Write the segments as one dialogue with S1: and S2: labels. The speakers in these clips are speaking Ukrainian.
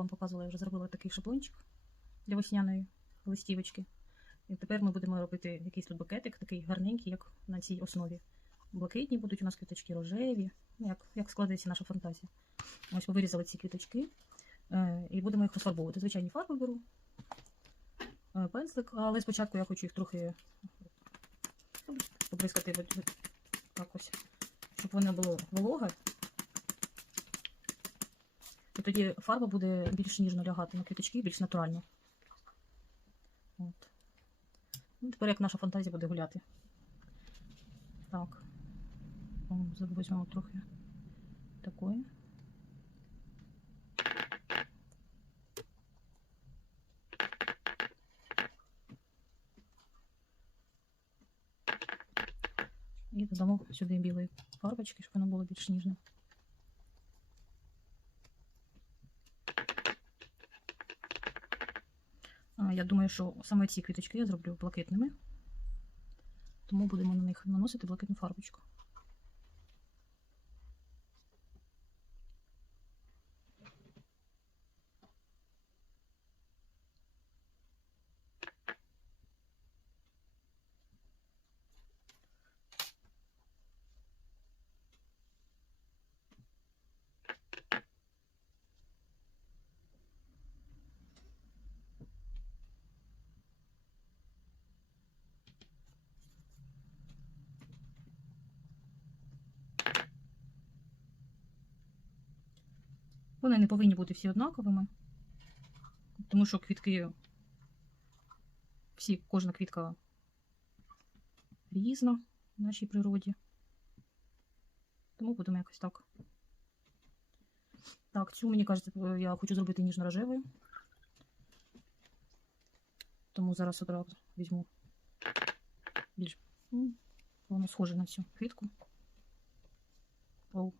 S1: вам показувала, я вже зробила такий шаблончик для весняної листівочки. І тепер ми будемо робити якийсь тут букетик, такий гарненький, як на цій основі. Блакитні будуть у нас квіточки рожеві, ну, як, як складеться наша фантазія. Ось ми вирізали ці квіточки е, і будемо їх розфарбовувати. Звичайні фарби беру, е, пензлик, але спочатку я хочу їх трохи побризкати так ось, щоб воно було вологе. І тоді фарба буде більш ніжно лягати на квіточки, більш натурально. От. Ну, тепер як наша фантазія буде гуляти. Так. Візьмемо трохи такої. І додамо сюди білої фарбочки, щоб воно було більш ніжне. Я думаю, що саме ці квіточки я зроблю блакитними, тому будемо на них наносити блакитну фарбочку. Вони не повинні бути всі однаковими, тому що квітки, всі, кожна квітка різна в нашій природі. Тому будемо якось так. Так, цю, мені кажеться, я хочу зробити ніжно-рожевою. Тому зараз одразу візьму більш. Воно схоже на цю квітку. Оу.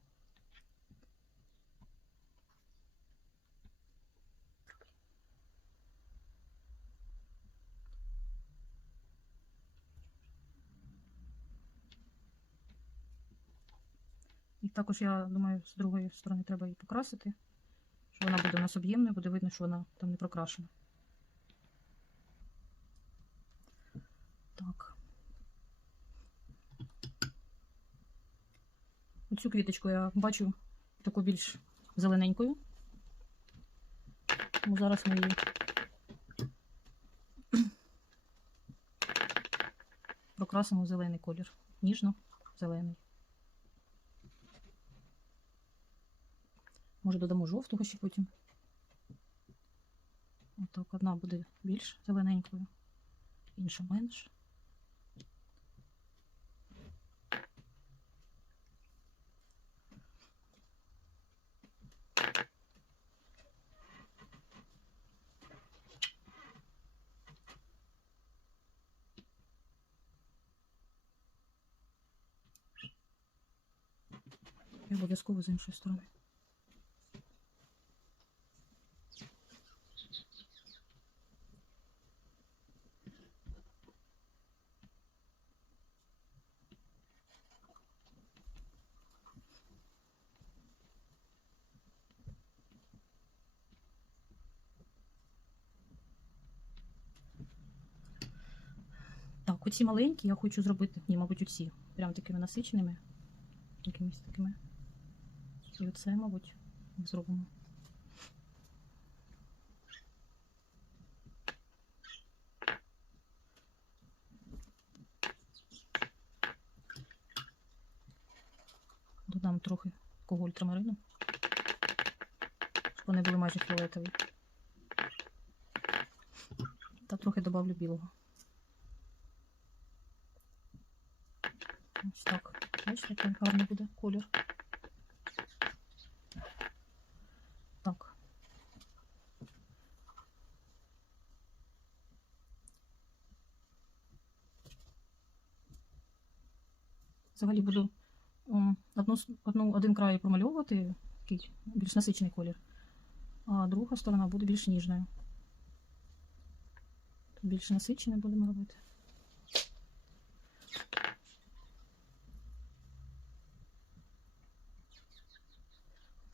S1: Також, я думаю, з другої сторони треба її покрасити, що вона буде у нас об'ємною, буде видно, що вона там не прокрашена. Так. Оцю квіточку я бачу таку більш зелененькою. Тому зараз ми її прокрасимо в зелений колір. Ніжно-зелений. Може додамо жовтого ще потім. Отак, одна буде більш зелененькою, інша менш. Обов'язково з іншої сторони. Так, оці маленькі я хочу зробити, ні, мабуть, оці. Прям такими насиченими. Якимись такими. І оце, мабуть, зробимо. Додам трохи такого ультрамарину, щоб вони були майже фіолетові. Та трохи добавлю білого. Ось так. Бачите, який гарний буде колір. Так. Взагалі буду одну, одну, один край промальовувати, такий більш насичений колір, а друга сторона буде більш ніжною. Більш насичений будемо робити.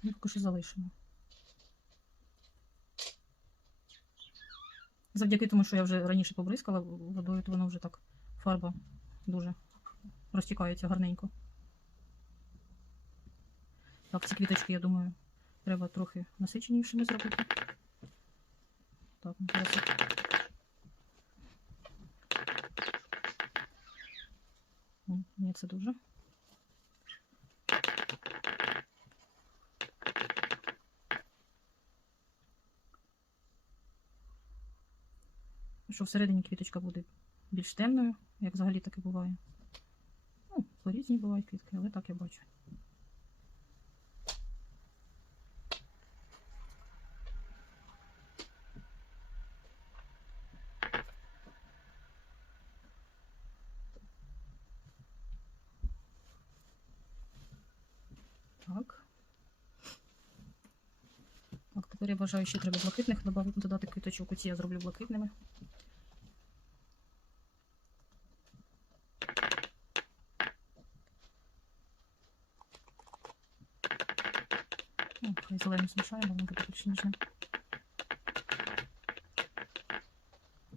S1: Ми поки залишимо. Завдяки тому, що я вже раніше побризкала водою, то воно вже так фарба дуже розтікається гарненько. Так, ці квіточки, я думаю, треба трохи насиченішими зробити. Так, ну, зараз. я- Ні, це дуже. Що всередині квіточка буде більш темною, як взагалі таке буває. Ну, по-різні бувають квітки, але так я бачу. Так. Так, тепер я бажаю, ще треба блакитних додати квіточок. Оці я зроблю блакитними. Ну, хай зелену змішаємо, воно буде більш ніжне.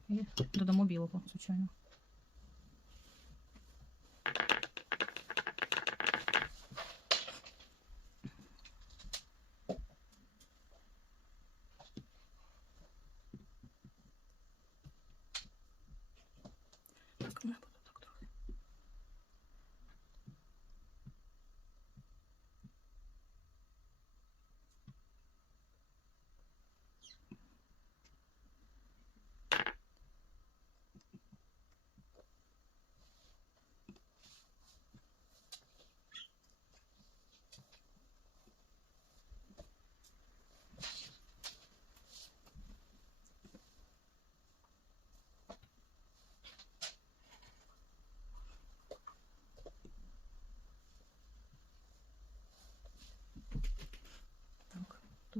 S1: І додамо білого, звичайно.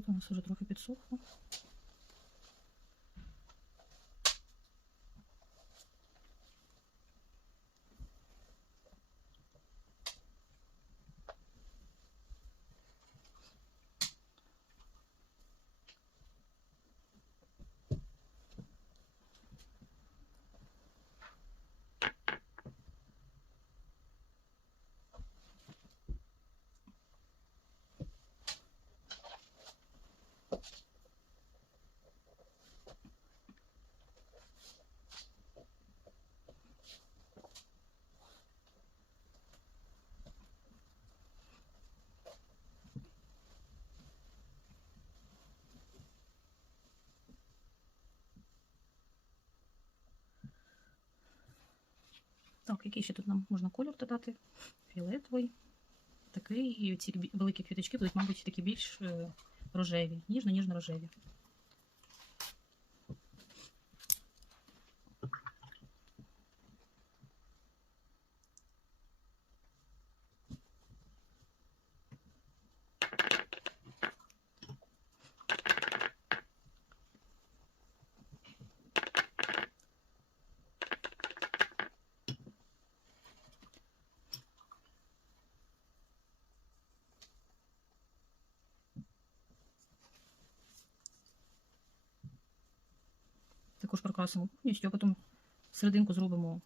S1: Нас вже трохи підсохло. Так, який ще тут нам можна кольор додати? Фіолетовий. Такий, і ці великі квіточки будуть, мабуть, такі більш е, рожеві, ніжно-ніжно-рожеві. Також прокрасимо повністю, а потім серединку зробимо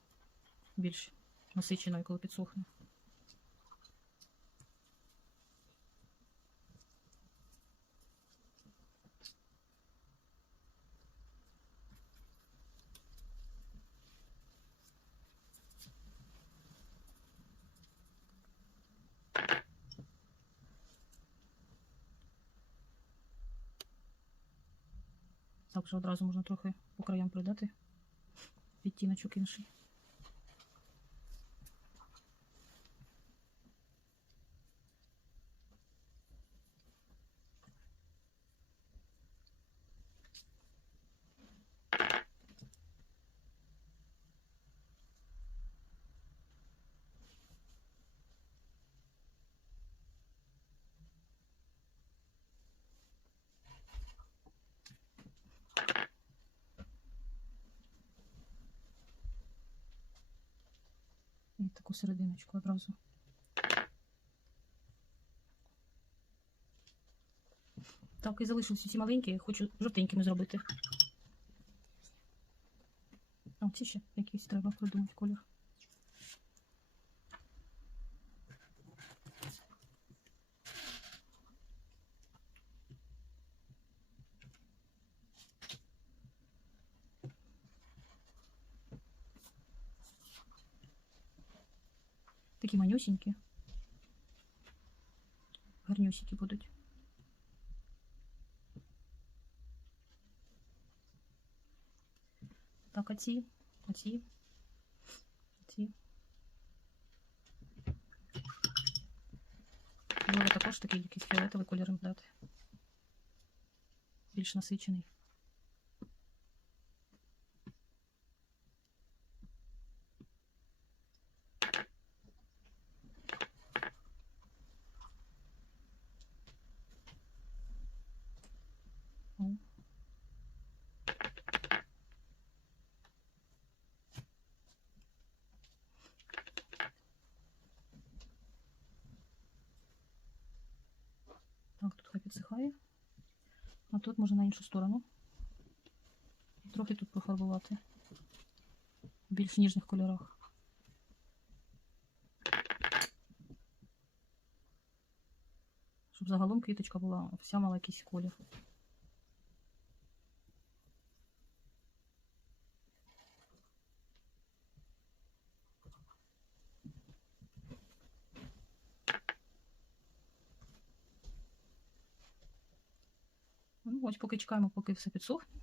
S1: більш насиченою, коли підсохне. Так, одразу можна трохи по краям придати відтіночок інший. Таку серединочку одразу. Так, і залишилися ці маленькі, хочу жовтенькими зробити. А ці ще якийсь треба придумати колір. Такі манюсінькі. Гарнюсінькі будуть. Так, а ці, а ці, ці. Можливо, також такий якийсь фіолетовий колір їм дати. Більш насичений. О. Так, тут хай підсихає. А тут може на іншу сторону. Трохи тут пофарбувати. В більш ніжних кольорах. Щоб загалом квіточка була вся мала якийсь колір. Ось поки чекаємо, поки все підсохне.